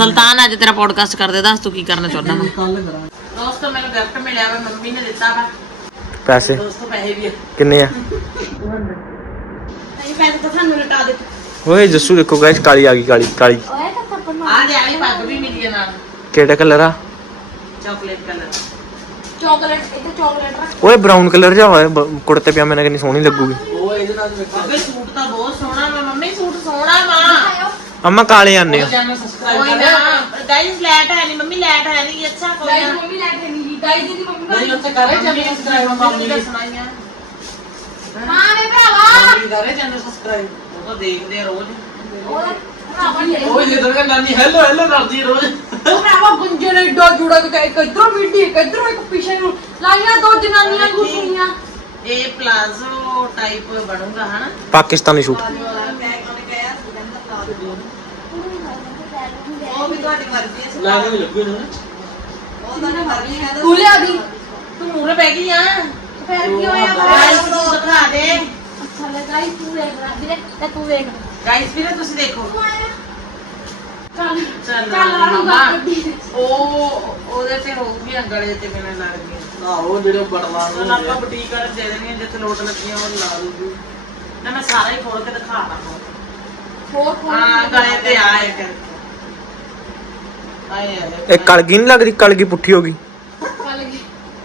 ਸੁਲਤਾਨ ਅੱਜ ਤੇਰਾ ਪੋਡਕਾਸਟ ਕਰਦੇ ਦੱਸ ਤੂੰ ਕੀ ਕਰਨਾ ਚਾਹੁੰਦਾ ਮੈਂ ਕੱਲ ਕਰਾਂਗੇ। ਦੋਸਤੋ ਮੈਨੂੰ ਗਿਫਟ ਮਿਲਿਆ ਵਾ ਮੰਮੀ ਨੇ ਦਿੱਤਾ ਵਾ। ਪੈਸੇ? ਦੋਸਤੋ ਪੈਸੇ ਵੀ ਕਿੰਨੇ ਆ? ਨਹੀਂ ਪੈਸੇ ਤਾਂ ਸਾਨੂੰ ਲਟਾ ਦੇ। ਓਏ ਜੱਸੂ ਦੇਖੋ ਗਾਇਸ ਕਾਲੀ ਆ ਗਈ ਕਾਲੀ ਕਾਲੀ। ਆ ਦੇ ਆਲੀ ਪੱਗ ਵੀ ਮਿਲੀ ਹੈ ਨਾਲ। ਕਿਹੜਾ ਕਲਰ ਆ? ਚਾਕਲੇਟ ਕਲਰ ਚਾਕਲੇਟ ਇੱਥੇ ਚਾਕਲੇਟ ਰੱਖ। ਓਏ ਬਰਾਊਨ ਕਲਰ ਜਿਹਾ ਹੋਇਆ ਬ- ਕੁੜਤੇ ਪਜਾਮੇ ਨਾਲ ਕਿੰਨੀ ਸੋਹਣੀ ਲੱਗੂਗੀ। ਉਹ ਇਹਦੇ ਨਾਲ ਵੇਖੋ ਬਾਬੇ ਸੂਟ ਤਾਂ ਬਹੁਤ ਸੋਹਣਾ ਵਾ ਮੰਮੀ ਸੂਟ ਸੋਹਣਾ ਵਾ। ਅੰਮਾ ਕਾਲੇ ਆਨੇ ਆ। ਕੋਈ ਨਾ ਗਾਇਸ ਲੈਟ ਹੈ ਨਹੀਂ ਮੰਮੀ ਲੈਟ ਹੈ ਨਹੀਂ ਅੱਛਾ ਕੋਈ ਨਾ। ਮੰਮੀ ਲੈ ਕੇ ਨਹੀਂ ਗਾਈਸ ਦੀ ਮੰਮੀ ਨਹੀਂ ਉੱਥੇ ਕਰੇ ਚੈਨਲ ਸਬਸਕ੍ਰਾਈਬ ਮਾਮੀ ਦੀ। ਸੁਣਾਈਆਂ ਹਾਂ ਵੇ ਭਰਾਵਾ। ਮਾਮੀ ਕਰੇ ਚੈਨਲ ਸਬਸਕ੍ਰਾਈਬ ਉਹ ਤਾਂ ਦੇਖਦੇ ਆ ਰੋਜ਼। ਨੇ ਉਹ ਜੇ ਦਰ ਨਾਨੀ ਹੈਲੋ ਹੈਲੋ ਕਰਦੀ ਰੋਜ਼। ਉਹ ਭਰਾਵਾ ਗੁੰਜੇ ਨੇ ਏਡਾ ਜੁੜਾ ਕੇ ਇੱਕ ਇਧਰੋਂ ਮਿੱਟੀ ਇੱਕ ਇਧਰੋਂ ਇੱਕ ਪਿੱਛੇ ਨੂੰ ਲਾਈਆਂ ਦੋ ਜਨਾਨੀਆਂ ਗੁੱਸੀਆਂ ਇਹ ਪਲਾਜ਼ੋ ਟਾਈਪ ਬਣੂਗਾ ਹਨਾ? ਪਾਕਿਸਤਾਨੀ ਸੂਟ ਉਹ ਵੀ ਤੁਹਾਡੀ ਮਰਜ਼ੀ ਹੈ ਲਾ ਕੇ ਲੱਗੂ ਨਾ ਉਹ ਤੁਹਾਡੀ ਮਰਜ਼ੀ ਹੈ ਤੂੰ ਲਿਆ ਦੀ। ਤੂੰ ਮੂਰੇ ਬੈ ਗਈ ਆ। ਫਿਰ ਕੀ ਹੋਇਆ? ਗਾਇਸ ਨੂੰ ਦਿਖਾ ਦੇ। ਅੱਛਾ ਲੈ ਗਾਈਸ ਤੂੰ ਵੇਖ ਲੈ ਵੀਰੇ ਤੇ ਤੂੰ ਵੇਖ। ਗਾਇਸ ਵੀਰੇ ਤੁਸੀਂ ਦੇਖੋ। ਚੱਲ ਚੱਲ ਚੱਲ ਰਾਣੂ ਮਾਮਾ। ਗੱਲ ਕੱਢੀ ਉਹ ਉਹਦੇ ਤੇ ਹੋਊਗੀ ਗਲੇ ਤੇ ਮੈਨੂੰ ਲੱਗਦੀ ਨਾ ਉਹ ਜਿਹੜੇ ਬੜਵਾਨ ਚਲ ਆਪਾਂ ਬੁਟੀਕ ਵਾਲੇ ਦੇ ਦੇਣੀ ਜਿੱਥੇ ਲੋਟ ਲੱਗੀਆਂ ਉਹ ਲਾ ਦੂਗੀ ਨਾ ਮੈਂ ਸਾਰਾ ਹੀ ਖੋਲ ਕੇ ਦਿਖਾਤਾ ਹੋਰ ਹਾਂ ਗਲੇ ਤੇ ਆਏ ਕਰ ਆਏ ਆਏ ਇਹ ਕਲਗੀ ਨਹੀਂ ਲੱਗਦੀ? ਕਲਗੀ ਪੁੱਠੀ ਹੋ ਗਈ।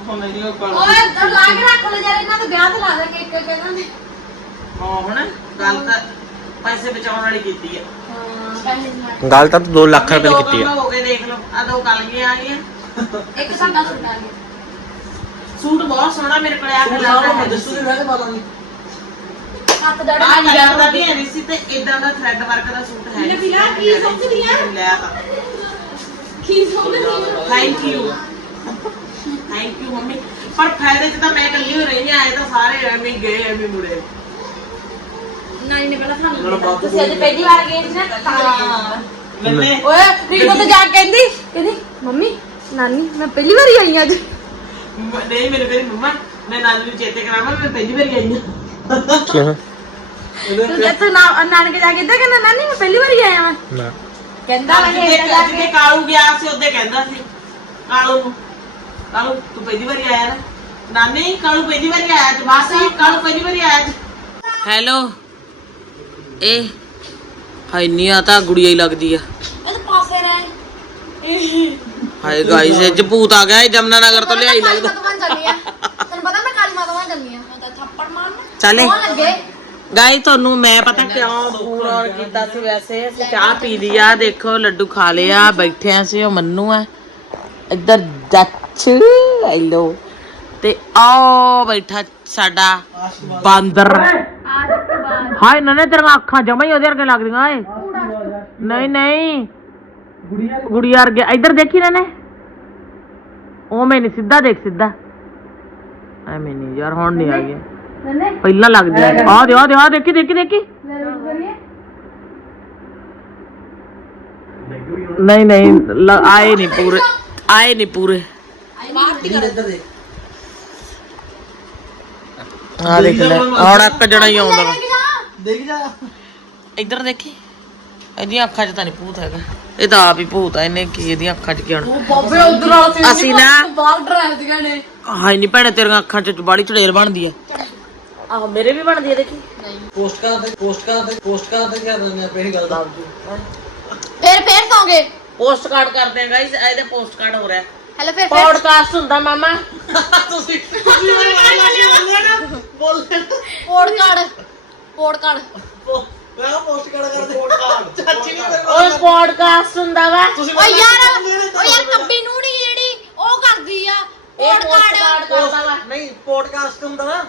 ਹੁਣ ਨਹੀਂ ਉਹ ਕਰ ਓਏ ਲਾ ਕੇ ਰੱਖ ਲੈ ਯਾਰ ਇਹਨਾਂ ਦੇ ਵਿਆਹ ਤੇ ਲਾ ਦੇ ਕੇ ਇੱਕ ਕਹਿੰਦਾ ਨੇ ਹਾਂ ਹੁਣ ਗੱਲ ਤਾਂ ਪੈਸੇ ਬਚਾਉਣ ਵਾਲੀ ਕੀਤੀ ਆ। ਹਾਂ ਪੈਸੇ ਨਹੀਂ ਗੱਲ ਤਾਂ 2 ਲੱਖ ਰੁਪਏ ਦੀ ਕੀਤੀ ਆ। ਹੋ ਗਏ ਦੇਖ ਲਓ ਆ ਦੋ ਕੱਲ ਗਈਆਂ ਆ ਗਈਆਂ। ਇੱਕ ਸਾਡਾ ਸੁਣਾ ਗਿਆ ਸੂਟ ਬਹੁਤ ਸੋਹਣਾ ਮੇਰੇ ਕੋਲ ਆ ਕੇ ਦੱਸੂ ਦੇ ਮੈਂ ਤੇ ਪਾਲਾਂਗੀ ਹੱਥ ਦੜ ਆ ਕਲਰ ਦਾ ਵੀ ਨਹੀਂ ਸੀ ਤੇ ਇਦਾਂ ਦਾ ਥ੍ਰੈਡ ਵਰਕ ਦਾ ਸੂਟ ਹੈ ਫਿਲਹਾਲ ਕੀ ਸਮਝਦੀ ਆ? ਲੈ ਤਾਂ ਸੋਹਣੇ thank you thank you mummy. ਪਰ ਫਾਇਦੇ ਚ ਤਾਂ ਮੈਂ ਇਕੱਲੀ ਹੋ ਰਹੀ ਹਾਂ ਆਏ ਤਾਂ ਸਾਰੇ ਐਵੇਂ ਹੀ ਗਏ ਐਵੇਂ ਹੀ ਮੁੜੇ। ਨਾਈ ਨੇ ਪਹਿਲਾਂ ਬਾਅਦ ਤੁਸੀਂ ਅੱਜ ਪਹਿਲੀ ਵਾਰ ਗਏ ਸੀ ਨਾ ਤਾਂ ਮੈਨੇ ਓਏ ਰੀਤੋ ਤੇ ਜਾ ਕੇ ਕਹਿੰਦੀ ਕਹਿੰਦੀ ਮੰਮੀ ਨਾਨੀ ਮੈਂ ਪਹਿਲੀ ਵਾਰੀ ਆਈ ਅੱਜ। ਮ- ਨਹੀਂ ਮੇਰੇ ਮੇਰੀ ਮੰਮਾ ਮੈਂ ਨਾਨੀ ਨੂੰ ਚੇਤੇ ਕਰਾਵਾਂ ਮੈਂ ਪਹਿਲੀ ਵਾਰੀ ਆਈ ਹਾਂ। ਤੂੰ ਤੂੰ ਨਾ ਨਾਨਕੇ ਜਾ ਕੇ ਇੱਦਾਂ ਕਹਿੰਦਾ ਨਾਨੀ ਮੈਂ ਪਹਿਲੀ ਵਾਰੀ ਆਇਆ ਮੈਂ ਨਾ। ਕਹਿੰਦਾ ਮੈਂ ਜਿੱਦੇ ਜਾ ਜਿੱਦੇ ਕੇ ਕਾਲੂ ਗਿਆ ਸੀ ਉਹਦੇ ਕਹਿੰਦਾ ਸੀ ਕਾਲੂ ਨੂੰ ਕਾਲੂ ਤੂੰ ਪਹਿਲੀ ਵਾਰੀ ਆਇਆ ਨਾ। ਨਾਨੀ ਕਾਲੂ ਪਹਿਲੀ ਵਾਰੀ ਆਇਆ ਤੇ ਮਾਸੀ ਕਾਲੂ ਪਹਿਲੀ ਵਾਰੀ ਆਇਆ ਹੈਲੋ। ਇਹ ਹਾਈ ਨਹੀਂ ਆ ਤਾਂ ਗੁੜੀਆ ਹੀ ਲੱਗਦੀ ਆ। ਉਹਦੇ ਪਾਸੇ ਰਹਿ। ਹਾਏ ਗਾਇਸ ਇਹ ਜਪੂਤ ਆ ਗਿਆ ਇਹ ਜਮਨਾ ਨਗਰ ਤੋਂ ਲਿਆਈ ਲੱਗਦਾ। ਆ। ਤੈਨੂੰ ਪਤਾ ਮੈਂ ਕਾਲੀ ਮਾਤਵਾਂ ਚੱਲੀ ਆ। ਮੈਂ ਤਾਂ ਥੱਪੜ ਮਾਰਨਾ। ਚੱਲੇ ਲੱਗੇ ਗਾਈ ਤੁਹਾਨੂੰ ਮੈਂ ਪਤਾ ਕਿਉਂ ਫੋਨ ਆਨ ਕੀਤਾ ਸੀ ਵੈਸੇ? ਅਸੀਂ ਚਾਹ ਪੀ ਲਈ ਆ ਦੇਖੋ ਲੱਡੂ ਖਾ ਲਿਆ ਬੈਠੇ ਆ ਸੀ ਉਹ ਮੰਨੂ ਆ। ਇੱਧਰ ਜੱਚ ਹੈਲੋ ਤੇ ਆਓ ਬੈਠਾ ਸਾਡਾ ਬਾਂਦਰ। ਹਾਏ ਨਨੇ ਤੇਰੀਆਂ ਅੱਖਾਂ ਜਮਾ ਹੀ ਉਹਦੇ ਵਰਗੇ ਲੱਗਦੀਆਂ ਏ ਨਹੀਂ ਨਹੀਂ। ਗੁੜੀਆ ਵਰਗੇ। ਇੱਧਰ ਦੇਖੀ ਨਨੇ? ਉਹ ਮੈਨੇ ਸਿੱਧਾ ਦੇਖ ਸਿੱਧਾ। ਐਵੇਂ ਨਹੀਂ ਯਾਰ ਹੁਣ ਨਹੀਂ ਆ ਗਿਆ ਨੰਨੇ ਪਹਿਲਾਂ ਲੱਗਦੀ ਆ ਆ ਦੇ ਆ ਦੇ ਆ ਦੇਖੀ ਦੇਖੀ ਦੇਖੀ। ਲੈ ਲੋ ਕਰੀਏ ਨਹੀਂ ਨਹੀਂ ਲ- ਆਏ ਨਹੀਂ ਪੂਰੇ ਆਏ ਨਹੀਂ ਪੂਰੇ। ਇੱਧਰ ਦੇ ਆ ਦੇਖ ਲੈ ਹੁਣ ਇੱਕ ਜਣਾ ਹੀ ਆਉਂਦਾ। ਵਾ ਦੇਖ ਜਾ। ਇੱਧਰ ਦੇਖੀ। ਇਹਦੀਆਂ ਅੱਖਾਂ 'ਚ ਤਾਂ ਨਹੀਂ ਭੂਤ ਹੈਗਾ। ਇਹ ਤਾਂ ਆਪ ਹੀ ਭੂਤ ਆ ਇਹਨੇ ਕੀ ਇਹਦੀਆਂ ਅੱਖਾਂ 'ਚ ਕੀ ਹੋਣਾ ਬਾਬੇ ਉਧਰ ਵਾਲਾ ਸੀ ਅਸੀਂ ਨਾ ਬਾਹਰ ਡਰਾਈਵ ਦੀਆਂ ਨੇ ਹਾਏ ਨਹੀਂ ਭੈਣੇ ਤੇਰੀਆਂ ਅੱਖਾਂ 'ਚ ਬਾੜੀ ਚੜੇਲ ਬਣਦੀ ਆ। ਆਹ ਮੇਰੇ ਵੀ ਬਣਦੀ ਆ ਦੇਖੀ। ਪੋਸਟ ਕਰ ਦੇ ਪੋਸਟ ਕਰ ਦੇ ਪੋਸਟ ਕਰ ਦੇ ਕਰ ਦਿੰਦੇ ਆ ਇਹ ਗੱਲ ਦਾ। ਫੇਰ ਫੇਰ ਸੌਂਗੇ। ਪੋਸਟ ਕਾਰਡ ਕਰਦੇ ਆ ਗਾਇਸ ਇਹਦੇ ਪੋਸਟ ਕਾਰਡ ਹੋ ਰਿਹਾ। ਹੈਲੋ ਫੇਰ ਪੋਡਕਾਸਟ ਹੁੰਦਾ ਮਾਮਾ। ਤੁਸੀਂ ਬੋਲ ਪੋੜ ਕਾੜ ਪੋੜ ਕਾੜ ਮੈਂ ਪੋਸਟ ਕਰ ਕਰਦੇ। ਚਾਚੀ ਨੇ ਓਏ ਪੋਡਕਾਸਟ ਹੁੰਦਾ ਵਾ। ਤੁਸੀਂ ਓ ਯਾਰ ਓ ਯਾਰ ਕੱਬੀ ਨੂੜੀ ਜਿਹੜੀ ਉਹ ਕਰਦੀ ਆ। ਪੋੜ ਕਾਰਡ ਕਰਦਾ ਵਾ। ਨਹੀਂ ਪੋਡਕਾਸਟ ਹੁੰਦਾ ਨਾ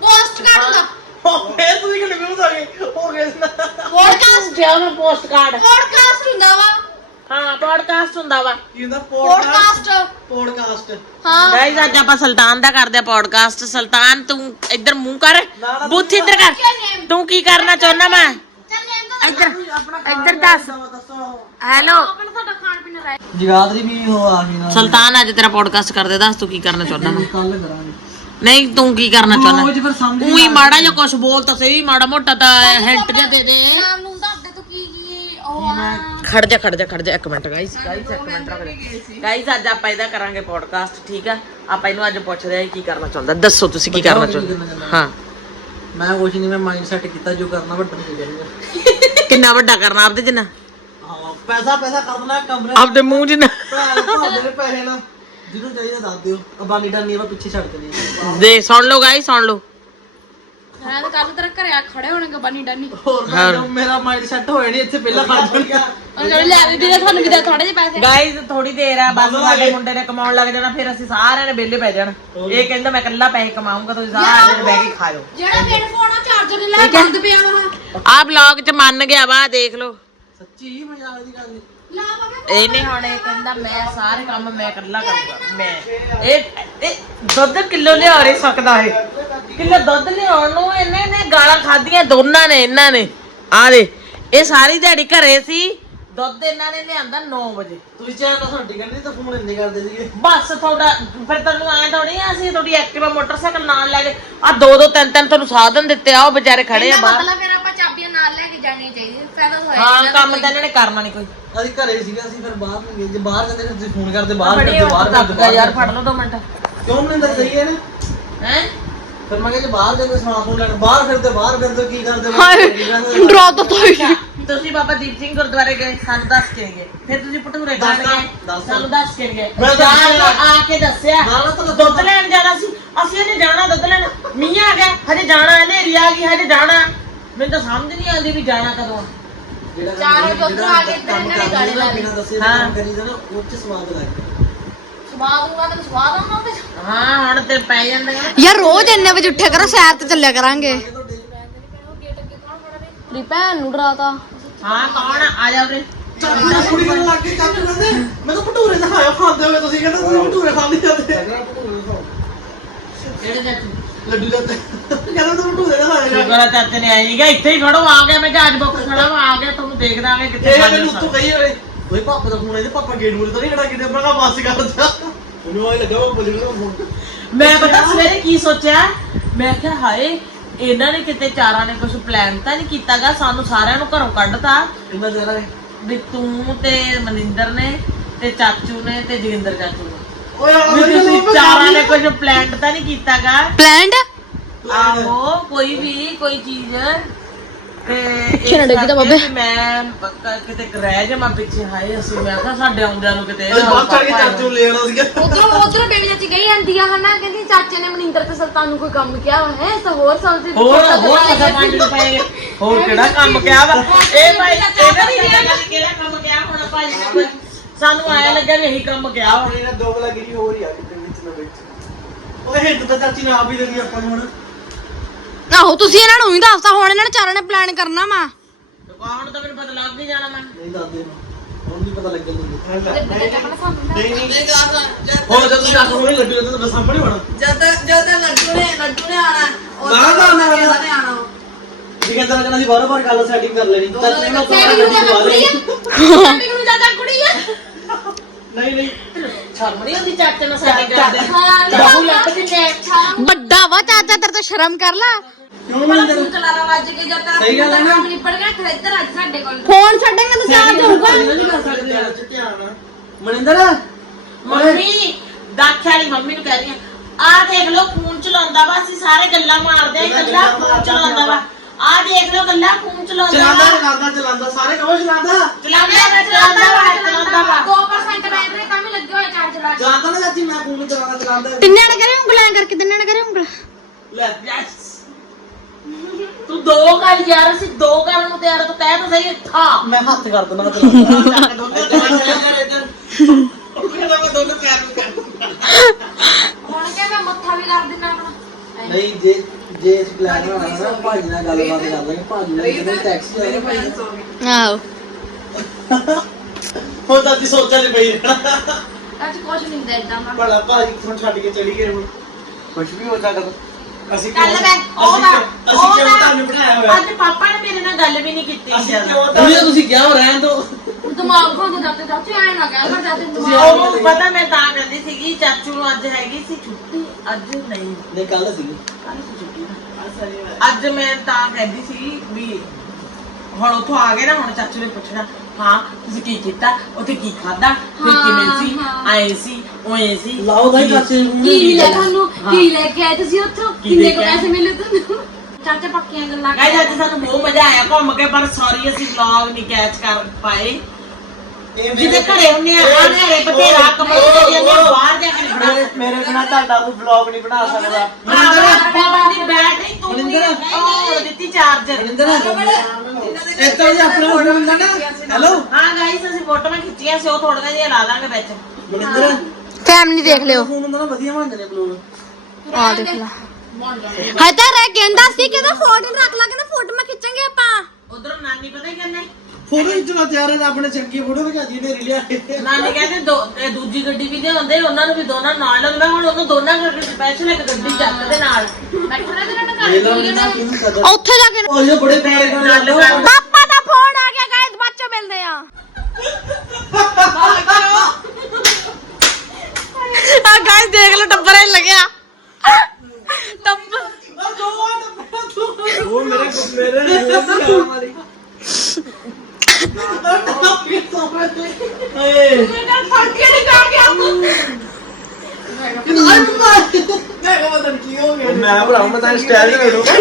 ਪੋਸਟ ਕਾੜ ਦਾ ਉਹ ਫੇਰ ਤੁਸੀਂ ਕਿਹਨੇ ਮੈਨੂੰ ਆ ਗਏ ਹੋ ਗਏ ਨਾ ਪੋਡਕਾਸਟ ਜ਼ਿਆਦਾ ਪੋਸਟ ਕਾਰਡ ਪੋਡਕਾਸਟ ਹੁੰਦਾ ਵਾ। ਹਾਂ ਪੋਡਕਾਸਟ ਹੁੰਦਾ ਵਾ। ਕੀ ਹੁੰਦਾ? ਪੋਡਕਾਸਟ ਪੋਡਕਾਸਟ ਹਾਂ। ਗਾਇਸ ਅੱਜ ਆਪਾਂ ਸੁਲਤਾਨ ਦਾ ਕਰਦੇ ਆ ਪੋਡਕਾਸਟ ਸੁਲਤਾਨ ਤੂੰ ਇੱਧਰ ਮੂੰਹ ਕਰ। ਬੁੱਥ ਇੱਧਰ ਕਰ। ਤੂੰ ਕੀ ਕਰਨਾ ਚਾਹੁੰਦਾ ਮੈਂ? ਚੱਲ ਇੱਧਰ ਇੱਧਰ ਦੱਸ। ਦੱਸੋ। ਹੈਲੋ ਆਪਣਾ ਤੁਹਾਡਾ ਖਾਣ ਪੀਣ ਰਹਿ ਜਗਾਦਰੀ ਵੀ ਹੋ ਆ ਗਈ ਨਾ ਸੁਲਤਾਨ ਅੱਜ ਤੇਰਾ ਪੋਡਕਾਸਟ ਕਰਦੇ ਦੱਸ ਤੂੰ ਕੀ ਕਰਨਾ ਚਾਹੁੰਦਾ ਮੈਂ? ਕੱਲ ਕਰਾਂਗੇ। ਨਹੀਂ ਤੂੰ ਕੀ ਕਰਨਾ ਉਹ ਚਾਹੁੰਦਾ ਫਿਰ ਸਮਝ ਉਹੀ ਮਾੜਾ ਜਿਹਾ ਕੁਝ ਬੋਲ ਤਾਂ ਸਹੀ ਮਾੜਾ ਮੋਟਾ ਤਾਂ ਹਿੰਟ ਜਿਹਾ ਦੇ ਦੇ। ਨਾਮ ਨੂੰ ਦੱਸ ਦੇ ਤੂੰ ਕੀ ਕੀ ਉਹ ਆ। ਖੜ ਜਾ ਖੜ ਜਾ ਖੜ ਜਾ ਇੱਕ ਮਿੰਟ ਗਾਈਸ ਗਾਈਸ ਇੱਕ ਮਿੰਟ ਰੁਕ ਜਾ। ਗਾਈਸ ਅੱਜ ਆਪਾਂ ਇਹਦਾ ਕਰਾਂਗੇ ਪੋਡਕਾਸਟ ਠੀਕ ਆ? ਆਪਾਂ ਇਹਨੂੰ ਅੱਜ ਪੁੱਛ ਰਹੇ ਹਾਂ ਕੀ ਕਰਨਾ ਚਾਹੁੰਦਾ। ਦੱਸੋ ਤੁਸੀਂ ਕੀ ਕਰਨਾ ਚਾਹੁੰਦੇ? ਹਾਂ ਮੈਂ ਕੁਛ ਨਹੀਂ ਮੈਂ ਮਾਈਂਡ ਸੈਟ ਕੀਤਾ ਜੋ ਕਰਨਾ ਵੱਡਾ ਨਹੀਂ ਚਾਹੀਦਾ ਕਿੰਨਾ ਵੱਡਾ ਕਰਨਾ ਆਪਦੇ ਜਿੰਨਾ? ਹਾਂ ਪੈਸਾ ਪੈਸਾ ਕਰਨਾ ਕਮਰੇ ਆਪਦੇ ਮੂੰਹ ਜਿੰਨਾ? ਪੈਸੇ ਨਾ। ਜਿਹਨੂੰ ਚਾਹੀਦਾ ਦੱਸ ਦਿਓ। ਅਬਾਨੀ ਡਾਨੀ ਆਪਾਂ ਪਿੱਛੇ ਛੱਡ ਦੇਣੀ ਦੇ ਸੁਣ ਲਓ ਗਾਈਸ ਸੁਣ ਲਓ। ਮੈਂ ਤਾਂ ਕੱਲ ਤੇਰੇ ਘਰੇ ਆ ਖੜੇ ਹੋਣਗੇ ਬੰਨੀ ਡਾਨੀ? ਹੋਰ ਮੈਂ ਮੇਰਾ ਮਾਈਂਡ ਸੈਟ ਹੋਇਆ ਨਹੀਂ ਇੱਥੇ ਪਹਿਲਾਂ ਖਾ ਜਾਣਗਾ ਉਹ ਜਿਹੜੇ ਲੈ ਵੀ ਦੇ ਤੁਹਾਨੂੰ ਵੀ ਦੇ ਥੋੜੇ ਜਿਹੇ ਪੈਸੇ? ਗਾਈਸ ਥੋੜੀ ਦੇਰ ਆ ਬਸ ਸਾਡੇ ਮੁੰਡੇ ਨੇ ਕਮਾਉਣ ਲੱਗ ਜਾਣਾ ਫਿਰ ਅਸੀਂ ਸਾਰਿਆਂ ਨੇ ਵਿਹਲੇ ਪੈ ਜਾਣਾ। ਇਹ ਕਹਿੰਦਾ ਮੈਂ ਇਕੱਲਾ ਪੈਸੇ ਕਮਾਉਂਗਾ ਤੁਸੀਂ ਸਾਰੇ ਜਣੇ ਬਹਿ ਕੇ ਖਾਇਓ। ਜਿਹੜਾ ਮੇਰੇ ਫੋਨ ਆ ਚਾਰਜਰ ਲੈ ਬੰਦ ਪਿਆ ਵਾ ਆ ਵਲੌਗ ਚ ਮੰਨ ਗਿਆ ਵਾ ਦੇਖ ਲਓ। ਸੱਚੀ ਮਜ਼ਾਕ ਦੀ ਗੱਲ ਨਹੀਂ ਲਾ ਬਾਬਾ ਇਹਨੇ ਹੁਣ ਇਹ ਕਹਿੰਦਾ ਮੈਂ ਸਾਰੇ ਕੰਮ ਮੈਂ ਇਕੱਲਾ ਕਰੂੰਗਾ। ਮੈਂ ਇਹ ਇਹ ਦੁੱਧ ਕਿਲੋ ਲਿਆ ਰੇ ਸਕਦਾ ਹੈ ਕਿਲੋ ਦੁੱਧ ਲਿਆਉਣ ਨੂੰ ਇਹਨੇ ਨੇ ਗਾਲਾਂ ਖਾਧੀਆਂ ਦੋਨਾਂ ਨੇ ਇਹਨਾਂ ਨੇ। ਆ ਦੇ ਇਹ ਸਾਰੀ ਦਿਹਾੜੀ ਘਰੇ ਸੀ ਦੁੱਧ ਇਹਨਾਂ ਨੇ ਲਿਆਂਦਾ 9 ਵਜੇ। ਤੁਸੀਂ ਚਾਹ ਤਾਂ ਸਾਡੀ ਗੱਲ ਨਹੀਂ ਤਾਂ ਫੋਨ ਇੰਨੇ ਕਰਦੇ ਸੀਗੇ। ਬਸ ਤੁਹਾਡਾ ਫਿਰ ਤੁਹਾਨੂੰ ਐਂ ਥੋੜੀ ਆ ਅਸੀਂ ਤੁਹਾਡੀ ਐਕਟਿਵਾ ਮੋਟਰਸਾਈਕਲ ਨਾਲ ਲੈ ਕੇ ਆ ਦੋ ਦੋ ਤਿੰਨ ਤਿੰਨ ਤੁਹਾਨੂੰ ਸਾਧਨ ਦਿੱਤੇ ਆ ਉਹ ਵਿਚਾਰੇ ਖੜੇ ਆ ਬਾਹਰ। ਮਤਲਬ ਫਿਰ ਫਾਇਦਾ ਹਾਂ ਕੰਮ ਤਾਂ ਇਹਨਾਂ ਨੇ ਕਰਨਾ ਨਹੀਂ ਕੋਈ। ਅਸੀਂ ਘਰੇ ਸੀਗੇ ਅਸੀਂ ਫਿਰ ਬਾਹਰ ਨਹੀਂ ਗਏ। ਜੇ ਬਾਹਰ ਜਾਂਦੇ ਨੇ ਤੁਸੀਂ ਫੋਨ ਕਰਦੇ ਬਾਹਰ ਬੜੀ ਕਰਦੇ ਬਾਹਰ ਤੱਕ ਕਰਦੇ ਯਾਰ ਫੜ ਲਓ ਦੋ ਮਿੰਟ। ਕਿਉਂ ਮਨਿੰਦਰ ਸਹੀ ਹੈ ਨਾ? ਹੈ? ਫਿਰ ਮੈਂ ਕਿਹਾ ਜੇ ਬਾਹਰ ਜਾਂਦੇ ਸਮਾਨ ਫੋਨ ਲੈਣ ਬਾਹਰ ਫਿਰਦੇ ਬਾਹਰ ਫਿਰਦੇ ਕੀ ਕਰਦੇ? ਬਾਹਰ ਕੀ ਕਰਦੇ? ਡਰਾ ਤਾਂ ਤੋਈ ਤੁਸੀਂ ਬਾਬਾ ਦੀਪ ਸਿੰਘ ਗੁਰਦੁਆਰੇ ਗਏ ਸਾਨੂੰ ਦੱਸ ਕੇ ਗਏ। ਫਿਰ ਤੁਸੀਂ ਭਟੂਰੇ ਖਾਣ ਦੱਸਾਂ, ਗਏ ਦੱਸਾਂ। ਸਾਨੂੰ ਦੱਸ ਕੇ ਗਏ। ਮੈਂ। ਕੇ ਆ ਕੇ ਦੱਸਿਆ ਨਾਲ ਤਾਂ ਦੱਸਾਂ। ਦੁੱਧ ਲੈਣ ਜਾਣਾ ਸੀ। ਅਸੀਂ ਹਜੇ ਜਾਣਾ ਦੁੱਧ ਲੈਣ। ਮੀਂਹ ਆ ਗਿਆ ਹਜੇ ਜਾਣਾ ਹਨੇਰੀ ਆ ਗਈ ਹਜੇ ਜਾਣਾ। ਮੈਨੂੰ ਤਾਂ ਸਮਝ ਨਹੀਂ ਆਉਂਦੀ ਵੀ ਜਾਣਾ ਕਦੋਂ ਆ। ਜਿਹੜਾ ਚਾਰ ਵਜੇ ਉੱਧਰੋਂ ਜਿਹੜਾ ਆ ਕੇ ਇੱਧਰ ਕੰਮ ਇਹਨਾਂ ਨੇ ਕਰਦੇ ਗਾਣੇ ਨਾ, ਲਾ ਲਏ। ਬਿਨਾਂ ਦੱਸੇ ਹਾਂ। ਕੰਮ ਕਰੀਦਾ ਨਾ ਉਹ ਚ ਸਵਾਦ ਲੱਗਦਾ ਸਵਾਦ ਆਉਂਦਾ ਤੈਨੂੰ ਸਵਾਦ ਆਉਂਦਾ ਉਹਦੇ ਚ? ਹਾਂ ਹੁਣ ਤੇ ਪੈ ਜਾਂਦੇ ਆ ਯਾਰ ਰੋਜ਼ ਇੰਨੇ ਵਜੇ ਉੱਠਿਆ ਕਰੋ ਸੈਰ ਤੇ ਚੱਲਿਆ ਕਰਾਂਗੇ ਤੇਰੀ ਭੈਣ ਨੂੰ ਡਰਾਤਾ ਹਾਂ ਕੌਣ ਆ? ਆ ਜਾ ਉਰੇ ਚਾਚੂ ਦਾ ਕੁੜੀ ਨੂੰ ਲੱਗ ਕੇ ਚਾਚੂ ਕਹਿੰਦੇ ਮੈਂ ਤਾਂ ਭਟੂਰੇ ਦਿਖਾਇਓ ਖਾਂਦੇ ਹੋਏ ਤੁਸੀਂ ਕਹਿੰਦੇ ਤੁਸੀਂ ਭਟੂਰੇ ਖਾਂਦੇ ਜਾਂਦੇ ਜਿਹੜੇ ਚਾਚੂ ਲੱਡੂ ਜਾਂਦੇ ਕਹਿੰਦਾ ਤੂੰ ਭਟੂਰੇ ਦਿਖਾਏਗਾ ਸ਼ੁਕਰ ਆ ਚਾਚੇ ਨੇ ਆਈ ਗਿਆ ਇੱਥੇ ਹੀ ਖੜੋ ਆ ਗਿਆ ਮੈਂ ਜਹਾਜ਼ ਬੁੱਕ ਖੜਾ ਵਾ ਆ ਗਿਆ ਤੁਹਾਨੂੰ ਦੇਖ ਦਾਂਗੇ ਕਿੱਥੇ ਇਹ ਬੰਦ ਮੈਨੂੰ ਹੋ ਉੱਤੋਂ ਕਹੀ ਹੋਏ ਓਏ ਪਾਪਾ ਦਾ ਫੋਨ ਆਇਆ ਤੇ ਪਾਪਾ ਗੇਟ ਮੂਰੇ ਤਾਂ ਨਹੀਂ ਖੜਾ ਕਿਤੇ ਮੈਂ ਕਿਹਾ ਬੱਸ ਕਰ ਜਾ। ਉਹਨੂੰ ਆਈ ਲੱਗਾ ਉਹ ਬੋਲੀ ਨਾ ਫੋਨ। ਮੈਂ ਪਤਾ ਸਵੇਰੇ ਕੀ ਸੋਚਿਆ? ਮੈਂ ਕਿਹਾ ਹਾਏ ਇਹਨਾਂ ਨੇ ਕਿਤੇ ਚਾਰਾਂ ਨੇ ਕੁਝ ਪਲਾਨ ਤਾਂ ਨਹੀਂ ਕੀਤਾਗਾ ਸਾਨੂੰ ਸਾਰਿਆਂ ਨੂੰ ਘਰੋਂ ਕੱਢਤਾ। ਵੀ ਤੂੰ ਤੇ ਮਨਿੰਦਰ ਨੇ ਤੇ ਚਾਚੂ ਨੇ ਤੇ ਜੋਗਿੰਦਰ ਚਾਚੂ ਨੇ। ਓਏ ਕੁਝ ਪਲਾਨ ਤਾਂ ਨਹੀਂ ਕੀਤਾਗਾ। ਪਲੈਂਡ ਆਹੋ ਕੋਈ ਵੀ ਕੋਈ ਚੀਜ਼। ਤੇ ਇਸ ਕਿਹੜਾ ਡਿੱਗਦਾ ਕਰਕੇ ਬਾਬੇ? ਵੀ ਮੈਂ ਪੱਕਾ ਕਿਤੇ ਰਹਿ ਜਾਵਾਂ ਪਿੱਛੇ ਹਾਏ ਅਸੀਂ ਮੈਂ ਕਿਹਾ ਸਾਡੇ ਆਉਂਦਿਆਂ ਨੂੰ ਕਿਤੇ ਅੱਜ ਬਾਅਦ ਚੜ ਕੇ ਚਾਚੂ ਨੂੰ ਲੈ ਆਉਣਾ ਸੀਗਾ। ਉਧਰੋਂ ਉਧਰੋਂ ਬੇਬੀ ਚਾਚੀ ਗਈ ਜਾਂਦੀ ਆ ਹਨਾ? ਕਹਿੰਦੀ ਚਾਚੇ ਨੇ ਮਨਿੰਦਰ ਤੇ ਸੁਲਤਾਨ ਨੂੰ ਕੋਈ ਕੰਮ ਕਿਹਾ ਵਾ ਹੈ? ਤਾਂ ਹੋਰ ਸਬਜ਼ੀ ਹੋਰ ਹੋਰ ਰੁਪਏ। ਹੋਰ ਕਿਹੜਾ ਕੰਮ ਕਿਹਾ ਵਾ? ਇਹ ਭਾਈ ਇਹਦਾ ਵੀ ਪਤਾ ਨੀ ਕਿਹੜਾ ਕੰਮ ਕਿਹਾ ਹੋਣਾ ਭਾਈ? ਨੇ ਕੋਈ। ਸਾਨੂੰ ਆਇਆ ਲੱਗਿਆ ਵੀ ਇਹੀ ਕੰਮ ਕਿਹਾ ਵਾ। ਇਹਨਾਂ ਦੋ ਹੋਰ ਹੀ ਆ। ਗਈ ਵਿੱਚ ਨਾ ਵਿੱਚ ਉਹ ਹਿੱਟ ਤਾਂ ਚਾਚੀ ਨੇ ਆਪ ਹੀ ਦੇਣੀ ਆਪਾਂ ਨੂੰ ਹੁਣ। ਆਹੋ ਤੁਸੀਂ ਇਹਨਾਂ ਨੂੰ ਹੀ ਦੱਸਤਾ ਹੁਣ ਇਹਨਾਂ ਨੇ ਚਾਰਾਂ ਨੇ ਪਲਾਨ ਕਰਨਾ ਵਾ। ਹੁਣ ਤਾਂ ਮੈਨੂੰ ਪਤਾ ਲੱਗ ਹੀ ਜਾਣਾ ਮੈਂ ਨਹੀਂ ਦੱਸਦੇ ਨਾ ਹੁਣ ਨਹੀਂ ਪਤਾ ਲੱਗਣ ਨਹੀਂ ਨਹੀਂ। ਨਹੀਂ ਹੁਣ ਜਦੋਂ ਜਾ ਕੇ ਹੋਏ ਲੱਡੂ ਜਦੋਂ ਤਾਂ ਸਾਹਮਣੇ ਹੋਣਾ। ਜਦ ਜਦ ਲੱਡੂ ਨੇ ਲੱਡੂ ਨੇ ਆਣਾ ਨਾ ਨਾ ਨਾ ਨਾ। ਆਣਾ ਇਹ ਕਹਿੰਦਾ ਕਹਿੰਦਾ ਸੀ ਬਾਰ ਬਾਰ ਗੱਲ ਸੈਟਿੰਗ ਕਰ ਲੈਣੀ। ਚਾਚੀ ਨੂੰ ਆਪਣਾ ਸੈਟਿੰਗ ਗੱਡੀ ਨੂੰ ਚਲਾ ਲਈ ਚਾਚੀ ਨੂੰ ਚਾਚਾ ਕੁੜੀ ਆ। ਨਹੀਂ ਨਹੀਂ। ਸ਼ਰਮ ਨਹੀਂ ਆਉਂਦੀ ਚਾਚੇ ਨਾਲ ਸਾਡੇ ਕਰਦੇ ਹਾਂ ਬਾਬੂ ਲੱਗ ਦਿੰਦੇ ਵੱਡਾ ਵਾ ਚਾਚਾ ਤੇਰੇ ਤੋਂ ਸ਼ਰਮ ਕਰ ਲਾ। ਕਿਉਂ ਨਹੀਂ ਦਿੰਦੇ ਚਲਾਣਾ ਵੱਜ ਕੇ ਜਦ ਤੇਰਾ ਸਹੀ ਗੱਲ ਹੈ ਨਾ। ਕੰਮ ਨਿਪਟ ਗਿਆ ਫਿਰ ਇੱਧਰ ਅੱਜ ਸਾਡੇ ਕੋਲ। ਫੋਨ ਛੱਡੇਂਗੇ ਤਾਂ ਚਾਰਜ ਹੋਊਗਾ ਨਹੀਂ ਕਰ ਸਕਦੇ ਯਾਰ ਧਿਆਨ ਮਨਿੰਦਰ? ਮੰਮੀ ਦਾਖੇ ਵਾਲੀ ਮੰਮੀ ਨੂੰ ਕਹਿ ਰਹੀ ਆ ਆਹ ਦੇਖ ਲਓ ਫੋਨ ਚਲਾਉਂਦਾ ਵਾ ਅਸੀਂ ਸਾਰੇ ਗੱਲਾਂ ਮਾਰਦੇ ਆ ਇਕੱਲਾ ਫੋਨ ਚਲਾਉਂਦਾ ਵਾ। ਆਹ ਦੇਖ ਲਓ ਗੱਲਾਂ ਫੋਨ ਚਲਾਉਂਦਾ ਚਲਾਉਂਦਾ ਵਾ। ਚਲਾਉਂਦਾ ਚਲਾਉਂਦਾ ਸਾਰੇ ਕਹੋ ਚਲਾਉਂਦਾ। ਚਲਾਉਂਦਾ ਵਾ ਚਲਾਉਂਦਾ ਵਾ ਚਲਾਉਂਦਾ ਵਾ। 2% ਬੈਟਰੀ ਕੰਮ ਹੀ ਲੱਗੇ ਹੋਏ ਚਾਰਜ ਲਾ ਕੇ ਚਲਾਉਂਦਾ ਨਾ ਚਾਚੀ ਮੈਂ ਫੋਨ ਚਲਾਉਂਦਾ ਚਲਾਉਂਦਾ ਤਿੰਨਾਂ ਨੇ ਕਰੇ ਉਂਗਲਾਂ ਕਰਕੇ ਤਿੰਨਾਂ ਨੇ ਕਰੇ ਉਂਗਲਾਂ। ਲੈ ਯੈਸ ਤੂੰ ਦੋ ਕਰ ਯਾਰ ਅਸੀਂ ਦੋ ਕਰਨ ਨੂੰ ਤਿਆਰ ਆ, ਤੂੰ ਕਹਿ ਤਾਂ ਸਹੀ ਥਾ ਮੈਂ ਹੱਥ ਕਰ ਦਿੰਦਾ ਕਹਿੰਦਾ ਮੈਂ ਦੋਨੋਂ ਪੈਰ ਨੂੰ ਕਰ ਹੁਣ ਕਿ ਮੈਂ ਮੱਥਾ ਵੀ ਕਰ ਦਿੰਦਾ ਆਪਣਾ? ਨਹੀਂ ਜੇ ਜੇ ਇਸ ਪਲਾਨ ਨਾਲ ਨਾ ਭਾਜੀ ਨਾਲ ਗੱਲਬਾਤ ਕਰ ਲਾਂਗੇ। ਭਾਜੀ ਨਾਲ ਕਿਤੇ ਟੈਕਸੀ ਆਏ ਭਾਜੀ ਆਹੋ। ਹੁਣ ਤਾਂ ਜੀ ਸੋਚਾਂ ਚ ਪਈ ਅੱਜ ਕੁਝ ਨਹੀਂ ਹੁੰਦਾ ਇਦਾਂ ਦਾ ਬੜਾ ਭਾਜੀ ਤੁਹਾਨੂੰ ਛੱਡ ਕੇ ਚਲੀ ਗਏ ਹੁਣ? ਕੁਝ ਵੀ ਹੋ ਸਕਦਾ। ਅਸੀਂ ਕੱਲ ਕਿਉਂ- ਮੈਂ ਉਹ ਅਸੀਂ ਨਾ ਕਿਉਂ- ਅਸੀਂ ਉਹ ਕਿਉਂ ਨਾ ਤੁਹਾਨੂੰ ਬਿਠਾਇਆ ਹੋਇਆ? ਅੱਜ ਪਾਪਾ ਨੇ ਮੇਰੇ ਨਾਲ ਗੱਲ ਵੀ ਨਹੀਂ ਕੀਤੀ ਅਸੀਂ ਜ਼ਿਆਦਾ। ਕਿਉਂ ਤਾਂ ਤੁਸੀਂ ਕਿਹਾ ਰਹਿਣ ਦੋ? ਦਿਮਾਗ ਖੋ ਕੇ ਜਾਂਦੇ ਜਾਂਦੇ ਐ ਨਾ ਕਹਿ ਕਰ ਜਾਂਦੇ ਤੁਸੀਂ ਦਿਮਾਗ ਉਹ ਪਤਾ ਮੈਂ ਤਾਂ ਕਹਿੰਦੀ ਸੀਗੀ ਚਾਚੂ ਨੂੰ ਅੱਜ ਹੈਗੀ ਸੀ ਛੁੱਟੀ ਅੱਜ ਨਹੀਂ। ਨਹੀਂ ਕੱਲ ਸੀ ਕੱਲ੍ਹ ਸੀ ਛੁੱਟੀ। ਨਾ। ਅੱਜ ਮੈਂ ਤਾਂ ਕਹਿੰਦੀ ਸੀ ਵੀ ਹੁਣ ਉੱਥੋਂ ਆ ਗਏ ਨਾ ਹੁਣ ਚਾਚੂ ਨੇ ਪੁੱਛਣਾ ਹਾਂ ਤੁਸੀਂ ਕੀ ਕੀਤਾ? ਉੱਥੇ ਕੀ ਖਾਦਾ ਫਿਰ ਹਾਂ, ਕਿਵੇਂ ਸੀ? ਹਾਂ। ਆਏ ਸੀ ਓਏ ਸੀ? ਲਾਓ ਭਾਈ ਕਾਸੇ ਨੂੰ। ਕੀ ਮਿਲਿਆ ਤੁਹਾਨੂੰ? ਕੀ ਲੈ ਕੇ ਆਏ ਤੁਸੀਂ ਉੱਥੋਂ? ਕੀ ਕਿੰਨੇ ਲੈ ਕੁ ਆਏ? ਪੈਸੇ ਮਿਲੇ ਤੁਹਾਨੂੰ? ਚਾਚਾ ਪੱਕੀਆਂ ਗੱਲਾਂ ਅੱਜ ਸਾਨੂੰ ਬਹੁਤ ਮਜ਼ਾ ਆਇਆ ਘੁੰਮ ਕੇ ਪਰ ਸੌਰੀ ਅਸੀਂ ਵਲੌਗ ਨਹੀਂ ਕੈਚ ਕਰ ਪਾਏ। ਜਿਹਦੇ ਘਰੇ ਹੁੰਨੇ ਆ ਆ ਘਰੇ ਬਥੇਰਾ ਕਮਾਈ ਜਾਂਦੇ ਆ ਬਾਹਰ ਜਾ ਕੇ ਬਣਾ ਮੇਰੇ ਮੇਰੇ ਬਿਨਾ ਤੁਹਾਡਾ ਕੋਈ ਵਲੌਗ ਨਹੀਂ ਬਣਾ ਸਕਦਾ। ਭਰਾਵਾ ਦੀ ਬੈਟਰੀ ਤੂੰ ਨਹੀਂ ਉਹ ਦਿੱਤੀ ਚਾਰਜਰ ਇੱਥੇ ਜੀ ਆਪਣਾ ਫੋਟੋ ਮਿਲਦਾ ਨਾ। ਹੈਲੋ ਹਾਂ ਗਾਇਸ ਅਸੀਂ ਫੋਟੋਆਂ ਖਿੱਚੀਆਂ ਸੀ ਉਹ ਥੋੜੀਆਂ ਜਿਹੀਆਂ ਲਾ ਦਾਂਗੇ ਵਿੱਚ। ਮਨਿੰਦਰ? ਫੈਮਿਲੀ ਦੇਖ ਲਿਓ। ਫੋਨ ਹੁੰਦਾ ਨਾ ਵਧੀਆ ਬਣਦੇ ਨੇ ਵਲੌਗ ਆ ਦੇਖ ਲੈ। ਹਾਏ ਤਾਂ ਰਹਿ ਕਹਿੰਦਾ ਸੀ ਕਿ ਫੋਟੋ ਰੱਖ ਲਾ ਕਹਿੰਦਾ ਫੋਟੋ ਮੈਂ ਖਿੱਚਾਂਗੇ ਆਪਾਂ। ਉਧਰੋਂ ਨਾਨੀ ਪਤਾ ਕੀ ਕਹਿੰਦੇ? ਫੋਟੋ ਖਿੱਚਣਾ ਤਿਆਰ ਹੈ ਆਪਣੇ ਚੰਗੀ ਫੋਟੋ ਜੀ ਨੇ ਲਿਆ ਨਾਨੀ ਕਹਿੰਦੇ ਦੋ ਇਹ ਦੂਜੀ ਗੱਡੀ ਵੀ ਲਿਆਉਂਦੇ ਉਹਨਾਂ ਨੂੰ ਵੀ ਦੋਨਾਂ ਨਾਲ ਲੈਂਦਾ ਹੁਣ ਉਹਨੂੰ ਦੋਨਾਂ ਕਰਕੇ ਸਪੈਸ਼ਲ ਇੱਕ ਗੱਡੀ ਚੱਕਦੇ ਨਾਲ। ਇਹ ਲੋ ਨਾ ਕੀ ਹੁੰਦਾ ਉੱਥੇ ਜਾ ਕੇ ਉਹ ਇਹ ਬੜੇ ਪਿਆਰੇ ਨਾਲ ਨਾਲ ਪਾਪਾ ਦਾ ਫੋਨ ਆ ਗਿਆ ਗਾਇਸ ਬਾਅਦ ਚ ਮਿਲਦੇ ਆ ਗਾਇਸ ਦੇਖ ਲਓ ਟੱਬਰ ਹੀ ਲੱਗਿਆ ਟੱਬਰ ਉਹ ਮੇਰੇ ਮੇਰੇ ਮੂੰਹ ਮਾਰੀ ਏ ਮੈਂ ਭਰਾ ਮੈਂ ਤਾਂ ਸਟਾਈਲ ਦੇ ਲੂੰਗਾ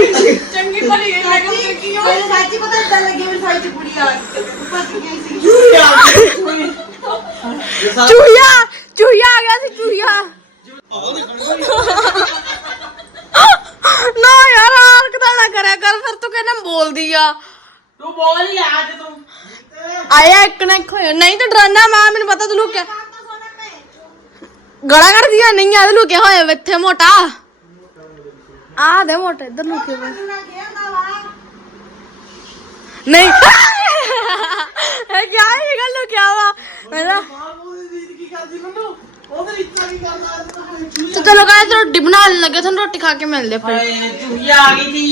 ਚੰਗੀ ਭਲੀ ਗਈ ਮੈਂ ਕਿਹਾ ਕੀ ਹੋ? ਮੈਨੂੰ ਸੱਚੀ ਪਤਾ ਇਦਾਂ ਲੱਗੇ ਮੇਰੀ ਸਾਈਡ ਚ ਕੁੜੀ ਆ। ਭੱਜ ਗਈ ਸੀ। ਚੂਹੀਆ ਚੂਹੀਆ ਆ ਗਿਆ ਸੀ ਚੂਹੀਆ ਨਾ ਯਾਰ ਹਰਕਤਾਂ ਨਾ ਕਰਿਆ ਕਰ ਫਿਰ ਤੂੰ ਕਹਿੰਦਾ ਬੋਲਦੀ ਆ? ਤੂੰ ਬੋਲ ਹੀ ਆ ਅੱਜ ਤੂੰ। ਆਇਆ ਇੱਕ ਨਾ ਇੱਕ ਹੋਇਆ। ਨਹੀਂ ਤਾਂ ਡਰਾਨਾ ਮਾਂ ਮੈਨੂੰ ਪਤਾ ਤੂੰ ਲੁਕਿਆ। ਗਲਾ ਕਰਦੀ ਆ ਨਹੀਂ ਆ ਤੇ ਲੁਕਿਆ ਹੋਇਆ ਇੱਥੇ ਮੋਟਾ। ਆ ਦੇ ਮੋਟਾ ਇੱਧਰ ਲੁਕਿਆ ਹੋਇਆ ਨਹੀਂ। ਇਹ ਕੀ ਹੈ ਗੱਲ ਲੁਕਿਆ ਵਾ? ਮੇਰਾ ਤੇ ਚਲੋ ਗਾਇਸ ਰੋਟੀ ਬਣਾਉਣ ਲੱਗੇ ਤੁਹਾਨੂੰ ਰੋਟੀ ਖਾ ਕੇ ਮਿਲਦੇ ਫਿਰ। ਹਾਏ ਚੂਹੀ ਆ ਗਈ ਸੀ।